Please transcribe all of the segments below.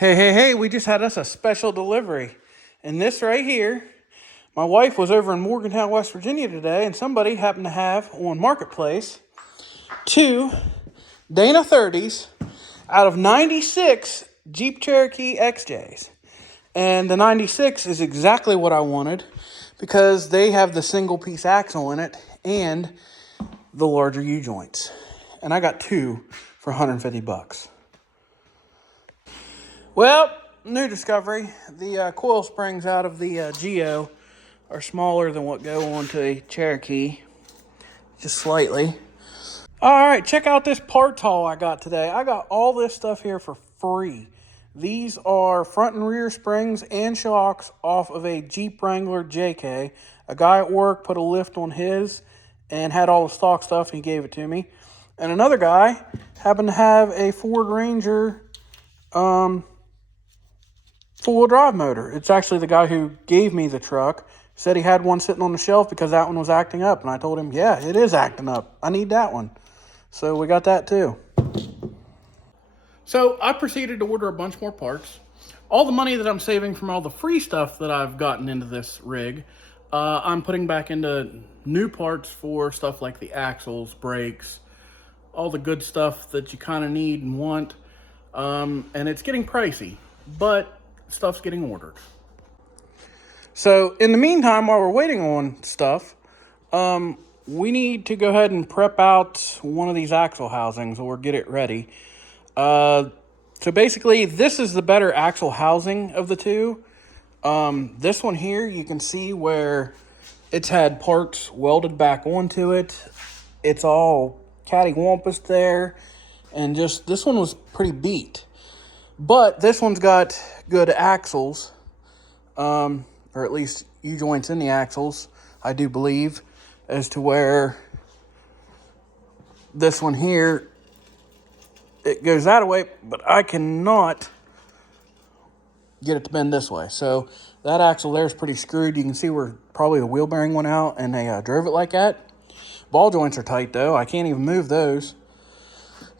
Hey, we just had us a special delivery. And this right here, my wife was over in Morgantown, West Virginia today, and somebody happened to have on Marketplace two Dana 30s out of 96 Jeep Cherokee XJs. And the 96 is exactly what I wanted because they have the single piece axle in it and the larger U-joints. And I got two for 150 bucks. Well, new discovery. The coil springs out of the Geo are smaller than what go onto a Cherokee, just slightly. All right, check out this parts haul I got today. I got all this stuff here for free. These are front and rear springs and shocks off of a Jeep Wrangler JK. A guy at work put a lift on his and had all the stock stuff, and he gave it to me. And another guy happened to have a Ford Ranger four-wheel drive motor. It's actually the guy who gave me the truck. Said he had one sitting on the shelf because that one was acting up. And I told him, yeah, it is acting up. I need that one. So we got that too. So I proceeded to order a bunch more parts. All the money that I'm saving from all the free stuff that I've gotten into this rig, I'm putting back into new parts for stuff like the axles, brakes, all the good stuff that you kind of need and want. And it's getting pricey, but stuff's getting ordered. So in the meantime, while we're waiting on stuff, we need to go ahead and prep out one of these axle housings or get it ready. So basically, this is the better axle housing of the two. This one here, you can see where it's had parts welded back onto it. It's all cattywampus there, and just this one was pretty beat. But this one's got good axles, or at least U-joints in the axles, I do believe, as to where this one here, it goes that way, but I cannot get it to bend this way. So that axle there is pretty screwed. You can see where probably the wheel bearing went out and they drove it like that. Ball joints are tight though. I can't even move those.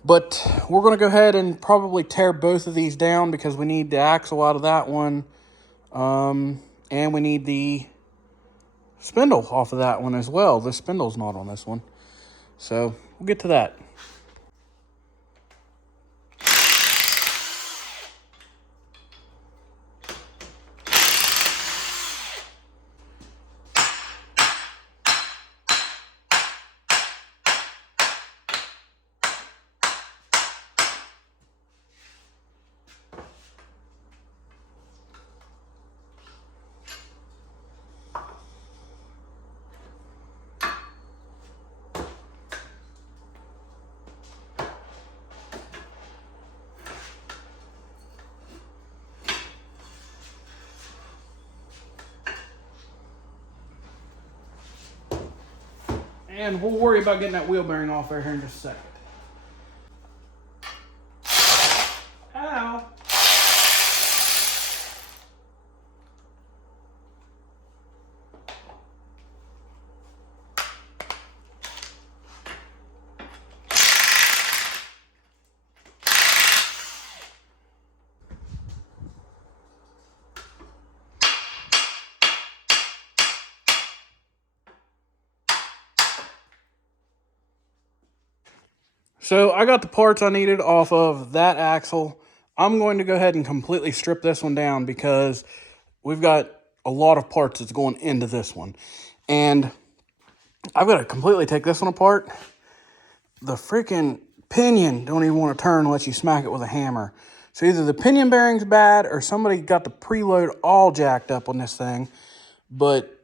But we're going to go ahead and probably tear both of these down because we need the axle out of that one. And we need the spindle off of that one as well. The spindle's not on this one. So we'll get to that. And we'll worry about getting that wheel bearing off there here in just a second. Ow! So I got the parts I needed off of that axle. I'm going to go ahead and completely strip this one down because we've got a lot of parts that's going into this one. And I've got to completely take this one apart. The freaking pinion don't even want to turn unless you smack it with a hammer. So either the pinion bearing's bad or somebody got the preload all jacked up on this thing. But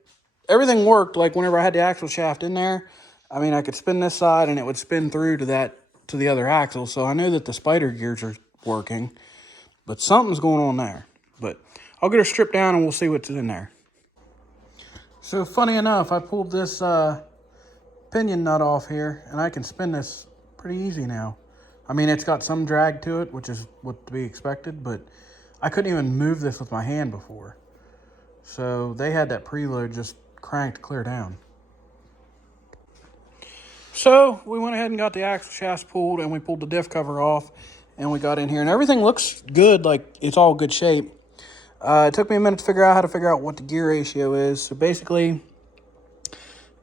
everything worked. Like whenever I had the axle shaft in there, I mean, I could spin this side and it would spin through to the other axle. So I know that the spider gears are working, but something's going on there. But I'll get her stripped down and we'll see what's in there. So funny enough, I pulled this pinion nut off here and I can spin this pretty easy now. I mean, it's got some drag to it, which is what to be expected, but I couldn't even move this with my hand before. So they had that preload just cranked clear down. So we went ahead and got the axle shafts pulled and we pulled the diff cover off. and we got in here, and everything looks good, like it's all good shape. It took me a minute to figure out what the gear ratio is. So basically,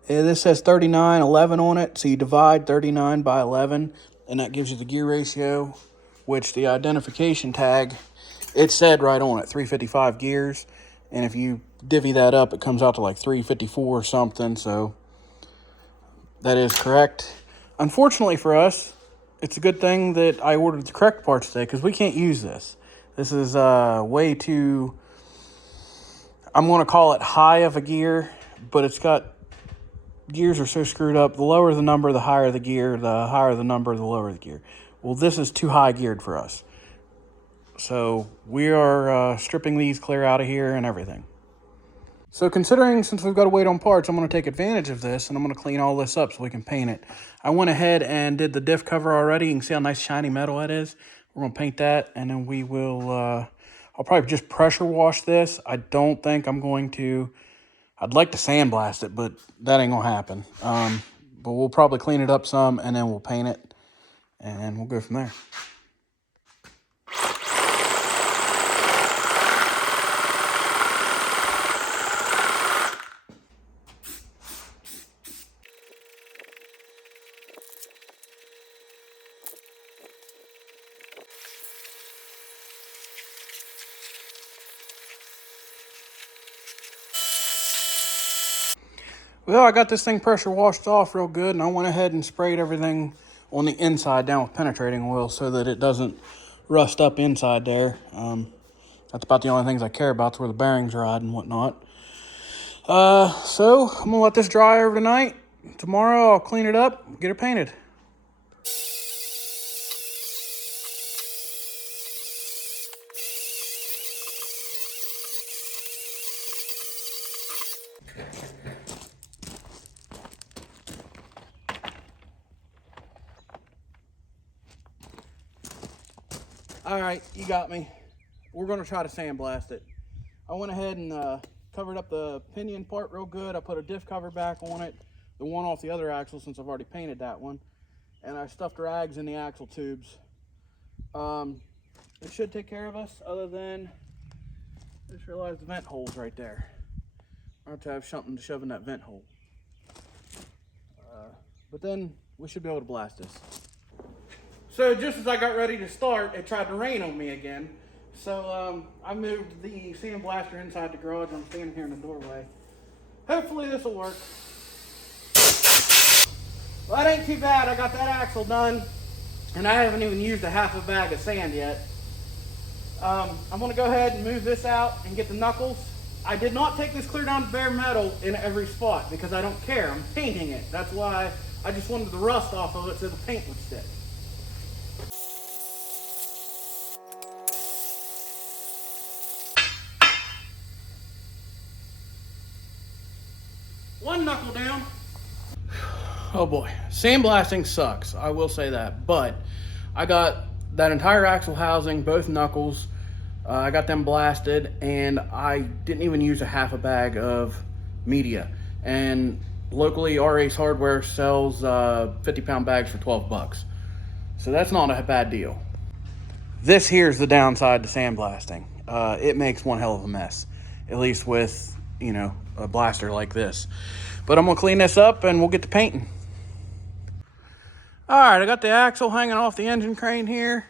this says 3911 on it, so you divide 39 by 11, and that gives you the gear ratio, which the identification tag, it said right on it, 355 gears, and if you divvy that up, it comes out to like 354 or something, so that is correct. Unfortunately for us, it's a good thing that I ordered the correct parts today, because we can't use this. This is way too, I'm going to call it high of a gear, but it's got, gears are so screwed up. The lower the number, the higher the gear. The higher the number, the lower the gear. Well, this is too high geared for us. So we are stripping these clear out of here and everything. So considering since we've got to wait on parts, I'm going to take advantage of this and I'm going to clean all this up so we can paint it. I went ahead and did the diff cover already. You can see how nice shiny metal it is. We're going to paint that and then we will, I'll probably just pressure wash this. I don't think I'm going to, I'd like to sandblast it, but that ain't going to happen. But we'll probably clean it up some and then we'll paint it and we'll go from there. Well, I got this thing pressure washed off real good, and I went ahead and sprayed everything on the inside down with penetrating oil so that it doesn't rust up inside there. That's about the only things I care about, is where the bearings ride and whatnot. So I'm gonna let this dry over tonight. Tomorrow I'll clean it up, get it painted. All right, you got me. We're gonna try to sandblast it. I went ahead and covered up the pinion part real good. I put a diff cover back on it, the one off the other axle since I've already painted that one. And I stuffed rags in the axle tubes. It should take care of us, other than I just realized the vent hole's right there. I have to have something to shove in that vent hole. But then we should be able to blast this. So just as I got ready to start, it tried to rain on me again. So I moved the sandblaster inside the garage. I'm standing here in the doorway. Hopefully this will work. Well, that ain't too bad. I got that axle done, and I haven't even used a half a bag of sand yet. I'm gonna go ahead and move this out and get the knuckles. I did not take this clear down to bare metal in every spot because I don't care. I'm painting it. That's why I just wanted the rust off of it so the paint would stick. One knuckle down. Oh boy, sandblasting sucks, I will say that, but I got that entire axle housing, both knuckles, I got them blasted, and I didn't even use a half a bag of media. And locally, R Ace Hardware sells 50-pound bags for 12 bucks. So that's not a bad deal. This here's the downside to sandblasting. It makes one hell of a mess, at least with, you know, a blaster like this. But I'm gonna clean this up and we'll get to painting. All right, I got the axle hanging off the engine crane here.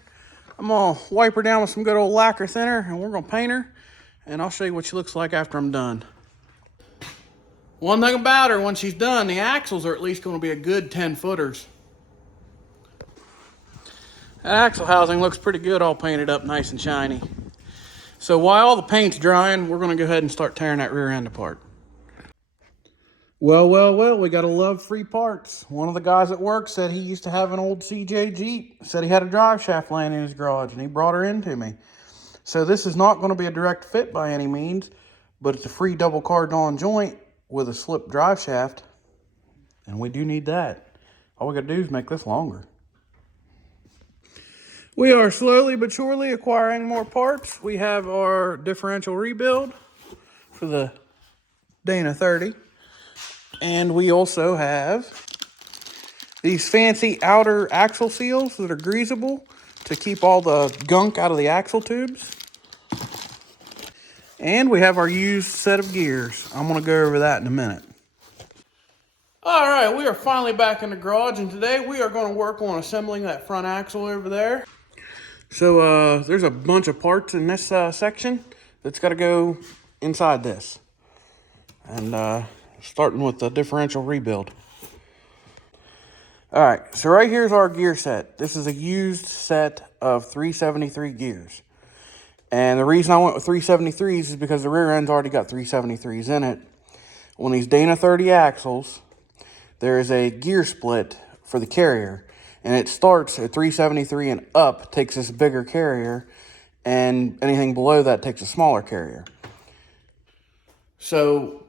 I'm gonna wipe her down with some good old lacquer thinner and we're gonna paint her. And I'll show you what she looks like after I'm done. One thing about her, when she's done, the axles are at least gonna be a good 10 footers. That axle housing looks pretty good, all painted up nice and shiny. So while all the paint's drying, we're gonna go ahead and start tearing that rear end apart. Well, we gotta love free parts. One of the guys at work said he used to have an old CJ Jeep. Said he had a drive shaft laying in his garage and he brought her into me. So this is not gonna be a direct fit by any means, but it's a free double cardon joint with a slip drive shaft. And we do need that. All we gotta do is make this longer. We are slowly but surely acquiring more parts. We have our differential rebuild for the Dana 30. And we also have these fancy outer axle seals that are greasable to keep all the gunk out of the axle tubes. And we have our used set of gears. I'm going to go over that in a minute. All right, we are finally back in the garage, and today we are going to work on assembling that front axle over there. So there's a bunch of parts in this section that's got to go inside this. And starting with the differential rebuild. All right, so right here's our gear set. This is a used set of 373 gears. And the reason I went with 373s is because the rear end's already got 373s in it. On these Dana 30 axles, there is a gear split for the carrier. And it starts at 373 and up takes this bigger carrier, and anything below that takes a smaller carrier. So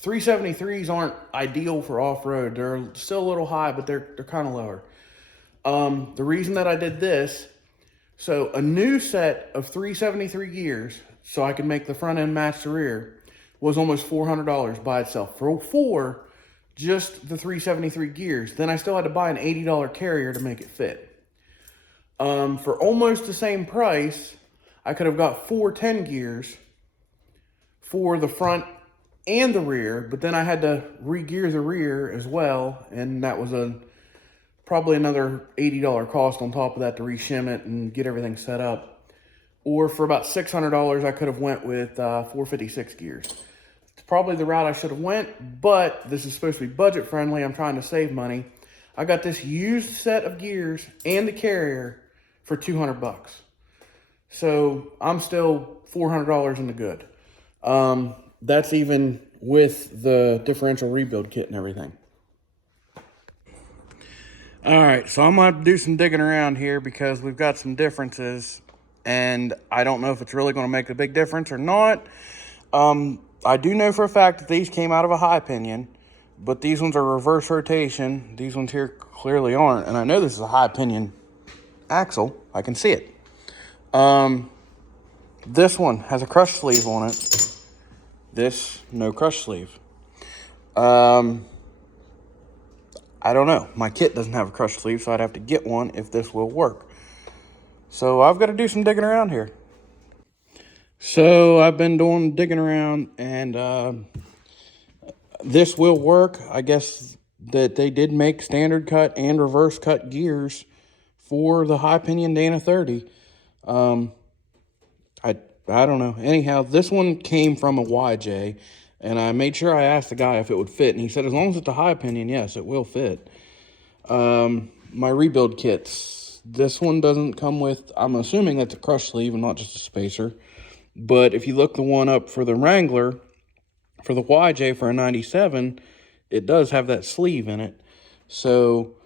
373s aren't ideal for off-road. They're still a little high, but they're kind of lower. The reason that I did this, so a new set of 373 gears, so I could make the front end match the rear, was almost $400 by itself for just the 373 gears. Then I still had to buy an $80 carrier to make it fit. For almost the same price, I could have got 410 gears for the front and the rear, but then I had to re-gear the rear as well, and that was probably another $80 cost on top of that to re-shim it and get everything set up. Or for about $600, I could have went with 456 gears. It's probably the route I should have went, but this is supposed to be budget friendly. I'm trying to save money. I got this used set of gears and the carrier for 200 bucks. So I'm still $400 in the good. That's even with the differential rebuild kit and everything. All right, so I'm going to do some digging around here because we've got some differences, and I don't know if it's really going to make a big difference or not. I do know for a fact that these came out of a high pinion, but these ones are reverse rotation. These ones here clearly aren't, and I know this is a high pinion axle. I can see it. This one has a crush sleeve on it. This, no crush sleeve. I don't know. My kit doesn't have a crush sleeve, so I'd have to get one if this will work. So I've got to do some digging around here. So I've been doing digging around, and this will work. I guess that they did make standard cut and reverse cut gears for the high pinion Dana 30. I don't know. Anyhow, this one came from a YJ, and I made sure I asked the guy if it would fit, and he said as long as it's a high pinion, yes, it will fit. My rebuild kits. This one doesn't come with, I'm assuming that's a crush sleeve and not just a spacer. But if you look the one up for the Wrangler, for the YJ for a 97, it does have that sleeve in it. So,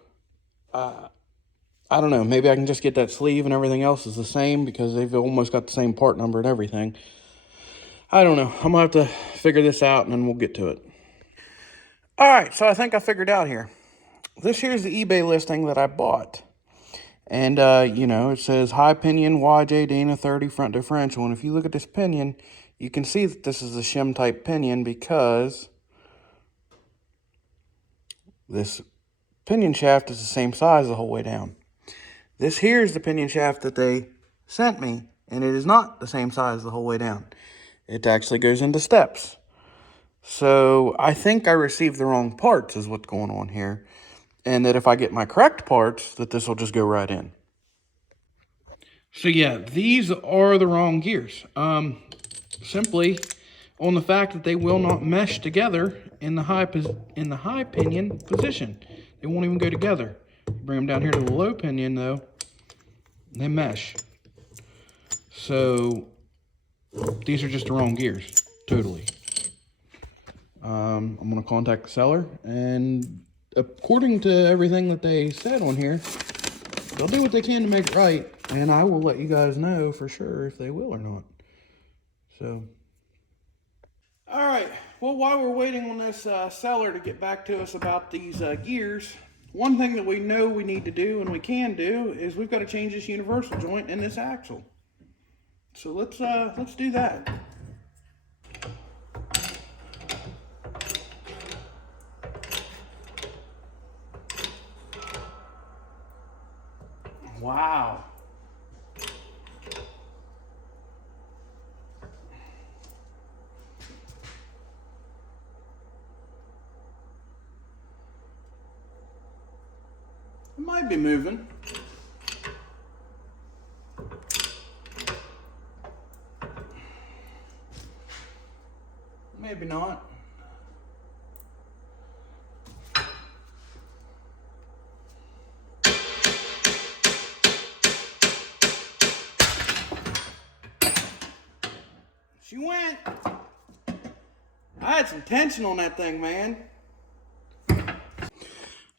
I don't know. Maybe I can just get that sleeve and everything else is the same because they've almost got the same part number and everything. I don't know. I'm going to have to figure this out and then we'll get to it. All right, so I think I figured out here. This here's the eBay listing that I bought. And, you know, it says high pinion YJ Dana 30 front differential. And if you look at this pinion, you can see that this is a shim type pinion because this pinion shaft is the same size the whole way down. This here is the pinion shaft that they sent me, and it is not the same size the whole way down. It actually goes into steps. So I think I received the wrong parts is what's going on here. And that if I get my correct parts, that this will just go right in. So yeah, these are the wrong gears. Simply on the fact that they will not mesh together in the high pinion position. They won't even go together. Bring them down here to the low pinion though, they mesh. So these are just the wrong gears, totally. I'm going to contact the seller, and according to everything that they said on here, they'll do what they can to make it right, and I will let you guys know for sure if they will or not. So, all right. Well, while we're waiting on this seller to get back to us about these gears, one thing that we know we need to do and we can do is we've got to change this universal joint in this axle. So let's do that. Wow. It might be moving. Maybe not. She went. I had some tension on that thing, man.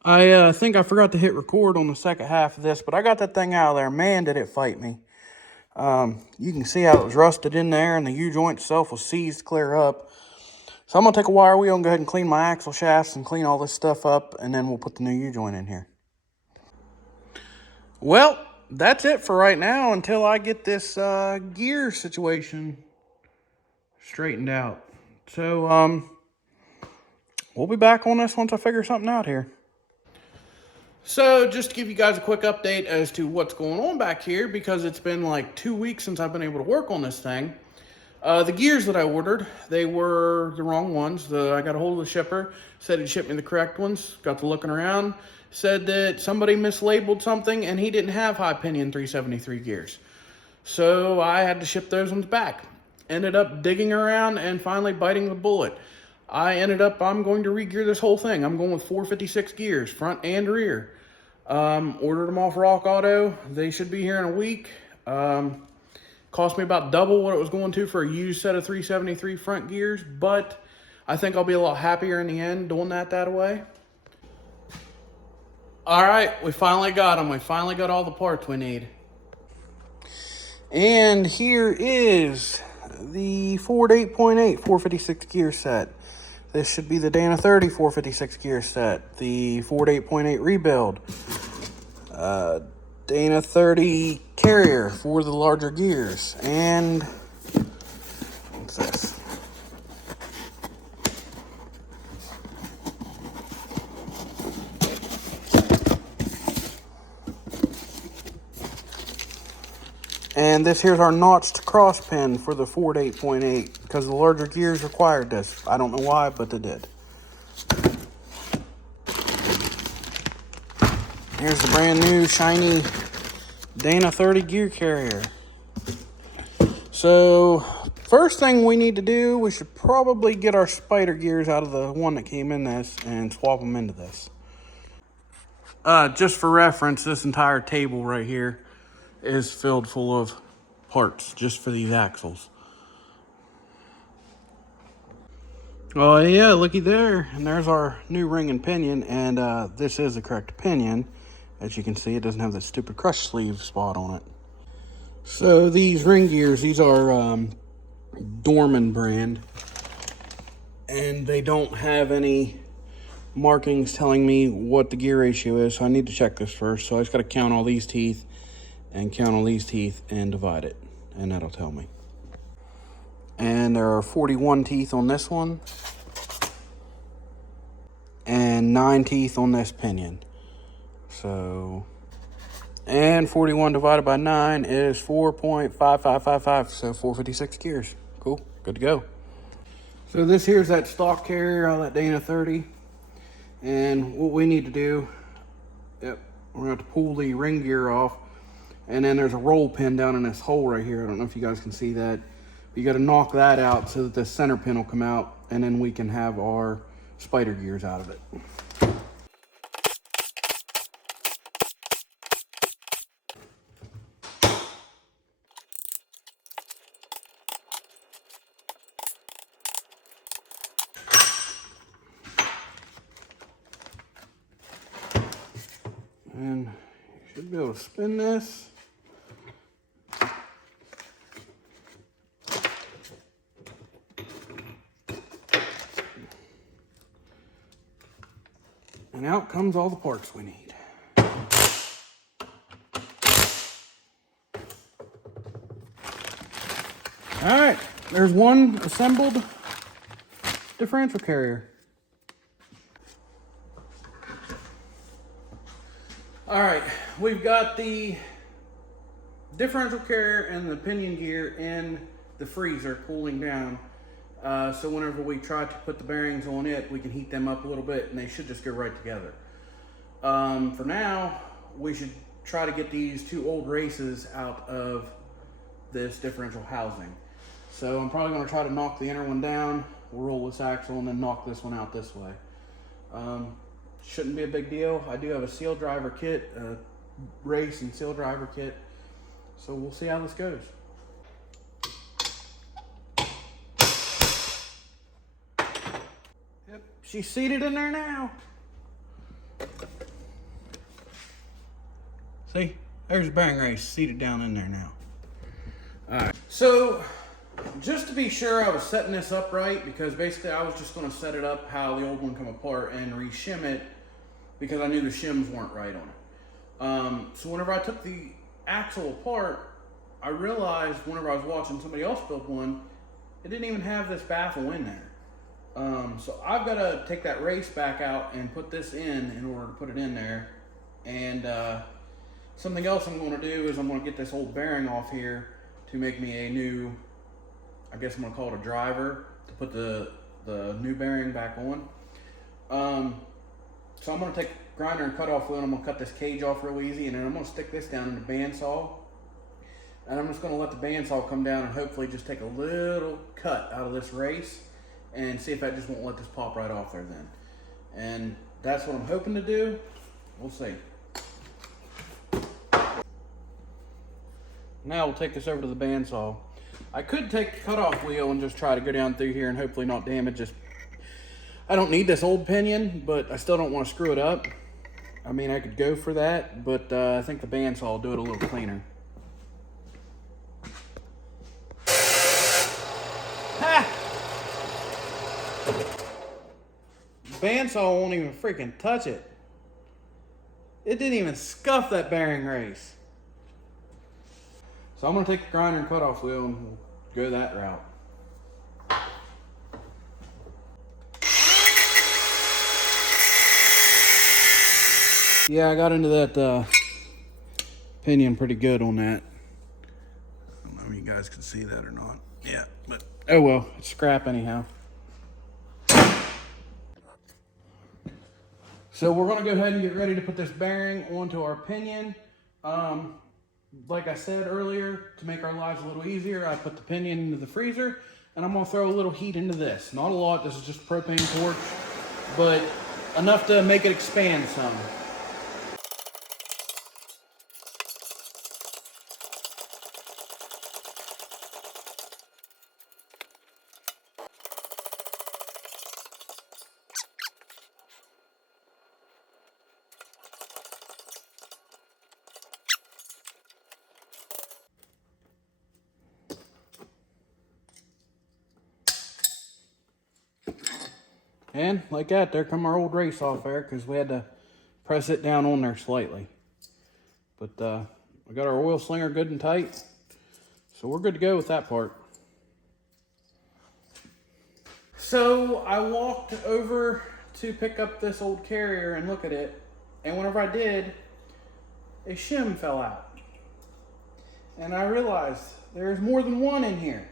I think I forgot to hit record on the second half of this, but I got that thing out of there. Man, did it fight me. You can see how it was rusted in there, and the U-joint itself was seized clear up. So I'm going to take a wire wheel and go ahead and clean my axle shafts and clean all this stuff up, and then we'll put the new U-joint in here. Well, that's it for right now until I get this gear situation straightened out. So, we'll be back on this once I figure something out here. So, just to give you guys a quick update as to what's going on back here, because it's been like 2 weeks since I've been able to work on this thing. The gears that I ordered, they were the wrong ones. I got a hold of the shipper, said he'd ship me the correct ones, got to looking around, said that somebody mislabeled something and he didn't have high pinion 373 gears. So I had to ship those ones back. Ended up digging around and finally biting the bullet. I'm going to re-gear this whole thing. I'm going with 456 gears, front and rear. Ordered them off Rock Auto. They should be here in a week. Cost me about double what it was going to for a used set of 373 front gears, but I think I'll be a lot happier in the end doing that way. All right, we finally got them. We finally got all the parts we need. And here is the Ford 8.8 456 gear set. This should be the Dana 30 456 gear set. The Ford 8.8 rebuild. Dana 30 carrier for the larger gears. And what's this? And this here's our notched cross pin for the Ford 8.8 because the larger gears required this. I don't know why, but they did. Here's the brand new shiny Dana 30 gear carrier. So first thing we need to do, we should probably get our spider gears out of the one that came in this and swap them into this. Just for reference, this entire table right here is filled full of parts just for these axles. Oh yeah, looky there. And there's our new ring and pinion, and this is the correct pinion. As you can see, it doesn't have that stupid crush sleeve spot on it. So these ring gears, these are Dorman brand, and they don't have any markings telling me what the gear ratio is, so I need to check this first. So I just got to count all these teeth and count all these teeth and divide it, and that'll tell me. And there are 41 teeth on this one and 9 teeth on this pinion. So, and 41 divided by 9 is 4.5555, so 456 gears. Cool, good to go. So this here's that stock carrier on that Dana 30. And what we need to do, we're gonna have to pull the ring gear off, and then there's a roll pin down in this hole right here. I don't know if you guys can see that. But you gotta knock that out so that the center pin will come out, and then we can have our spider gears out of it. And you should be able to spin this. And out comes all the parts we need. All right, there's one assembled differential carrier. All right, we've got the differential carrier and the pinion gear in the freezer cooling down. So whenever we try to put the bearings on it, we can heat them up a little bit and they should just go right together. For now, we should try to get these two old races out of this differential housing. So I'm probably going to try to knock the inner one down, we'll roll this axle, and then knock this one out this way. Shouldn't be a big deal. I do have a seal driver kit, a race and seal driver kit, so we'll see how this goes. Yep, she's seated in there now. See, there's the bearing race seated down in there now. All right, so just to be sure I was setting this up right, because basically I was just going to set it up how the old one come apart and re-shim it, because I knew the shims weren't right on it. So whenever I took the axle apart, I realized whenever I was watching somebody else build one, it didn't even have this baffle in there. So I've got to take that race back out and put this in order to put it in there. And something else I'm going to do is I'm going to get this old bearing off here to make me a new, I guess I'm going to call it a driver, to put the new bearing back on. So I'm going to take grinder and cut off wheel, and I'm going to cut this cage off real easy, and then I'm going to stick this down in the bandsaw. And I'm just going to let the bandsaw come down and hopefully just take a little cut out of this race and see if that just won't let this pop right off there then. And that's what I'm hoping to do. We'll see. Now we'll take this over to the bandsaw. I could take the cutoff wheel and just try to go down through here and hopefully not damage this. I don't need this old pinion, but I still don't want to screw it up. I mean, I could go for that, but I think the bandsaw will do it a little cleaner. Ha! Bandsaw won't even freaking touch it. It didn't even scuff that bearing race. So I'm going to take the grinder and cutoff wheel and we'll go that route. Yeah, I got into that pinion pretty good on that. I don't know if you guys can see that or not. Yeah, but oh well, it's scrap anyhow. So we're going to go ahead and get ready to put this bearing onto our pinion. Like I said earlier, to make our lives a little easier, I put the pinion into the freezer, and I'm going to throw a little heat into this. Not a lot, this is just propane torch, but enough to make it expand some. And like that, there come our old race off there because we had to press it down on there slightly. But we got our oil slinger good and tight, so we're good to go with that part. So I walked over to pick up this old carrier and look at it, and whenever I did, a shim fell out. And I realized there's more than one in here.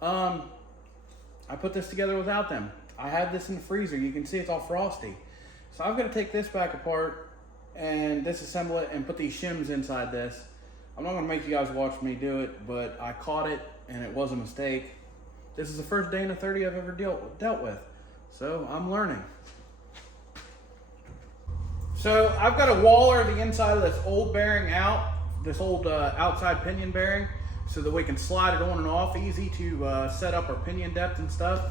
I put this together without them. I had this in the freezer. You can see it's all frosty. So I've got to take this back apart and disassemble it and put these shims inside this. I'm not going to make you guys watch me do it, but I caught it and it was a mistake. This is the first Dana 30 I've ever dealt with. So I'm learning. So I've got to waller the inside of this old bearing out, this old outside pinion bearing, so that we can slide it on and off easy to set up our pinion depth and stuff.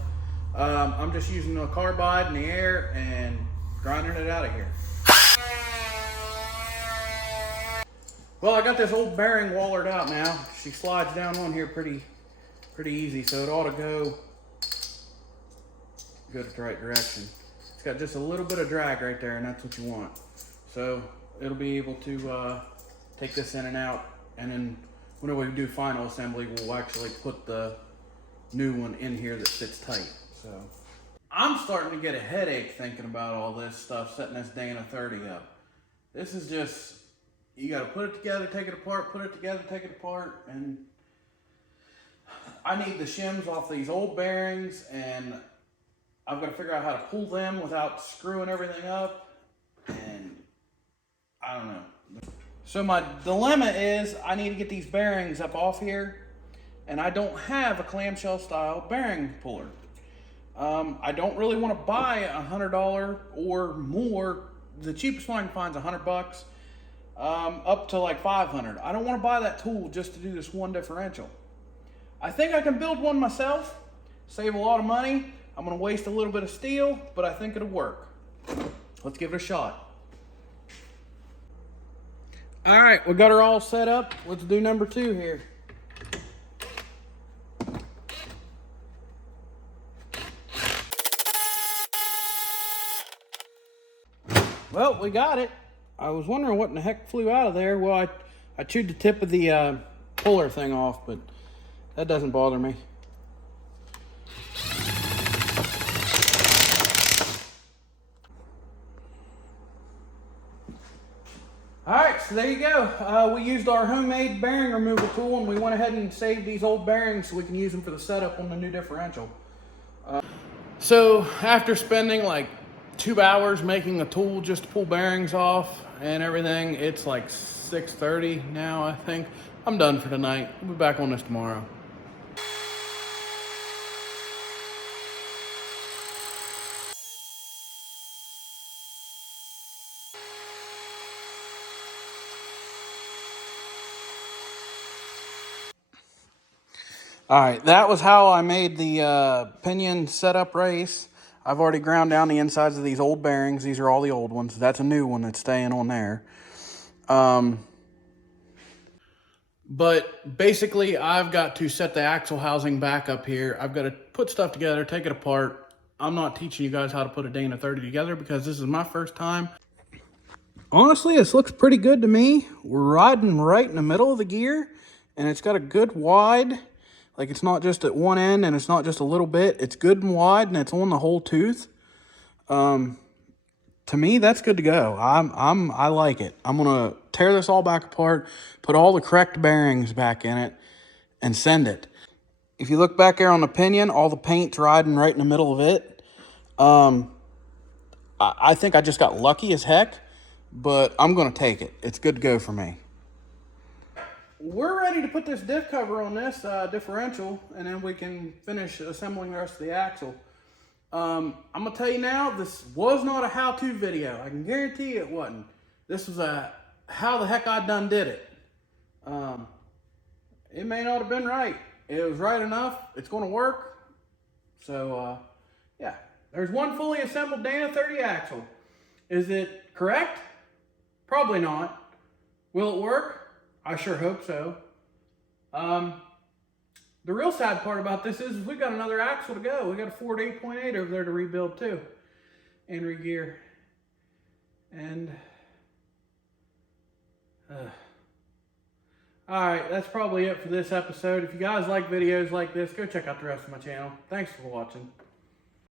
I'm just using a carbide in the air and grinding it out of here. Well, I got this old bearing wallered out now. She slides down on here pretty easy, so it ought to go the right direction. It's got just a little bit of drag right there, and that's what you want. So it'll be able to take this in and out, and then whenever we do final assembly, we'll actually put the new one in here that fits tight. So I'm starting to get a headache thinking about all this stuff, setting this Dana 30 up. This is just, you got to put it together, take it apart, put it together, take it apart, and I need the shims off these old bearings, and I've got to figure out how to pull them without screwing everything up, and I don't know. So my dilemma is I need to get these bearings up off here, and I don't have a clamshell style bearing puller. I don't really want to buy a $100 or more. The cheapest one I can find is $100, up to like $500. I don't want to buy that tool just to do this one differential. I think I can build one myself, save a lot of money. I'm going to waste a little bit of steel, but I think it'll work. Let's give it a shot. All right, we got her all set up. Let's do number 2 here. Well, we got it. I was wondering what in the heck flew out of there. Well, I chewed the tip of the puller thing off, but that doesn't bother me. All right, so there you go. We used our homemade bearing removal tool, and we went ahead and saved these old bearings so we can use them for the setup on the new differential. So after spending like 2 hours making a tool just to pull bearings off and everything, it's like 6:30 now, I think. I'm done for tonight. We'll be back on this tomorrow. All right, that was how I made the pinion setup race. I've already ground down the insides of these old bearings. These are all the old ones. That's a new one that's staying on there. But basically, I've got to set the axle housing back up here. I've got to put stuff together, take it apart. I'm not teaching you guys how to put a Dana 30 together because this is my first time. Honestly, this looks pretty good to me. We're riding right in the middle of the gear, and it's got a good wide. Like, it's not just at one end, and it's not just a little bit. It's good and wide, and it's on the whole tooth. To me, that's good to go. I like it. I'm gonna tear this all back apart, put all the correct bearings back in it, and send it. If you look back there on the pinion, all the paint's riding right in the middle of it. I think I just got lucky as heck, but I'm gonna take it. It's good to go for me. We're ready to put this diff cover on this differential, and then we can finish assembling the rest of the axle. I'm gonna tell you now, this was not a how-to video. I can guarantee it wasn't. This was a how the heck I done did it. It may not have been right. It was right enough. It's gonna work. So yeah, there's one fully assembled Dana 30 axle. Is it correct? Probably not. Will it work? I sure hope so. The real sad part about this is we got another axle to go. We got a Ford 8.8 over there to rebuild too and re-gear. And all right, that's probably it for this episode. If you guys like videos like this, go check out the rest of my channel. Thanks for watching.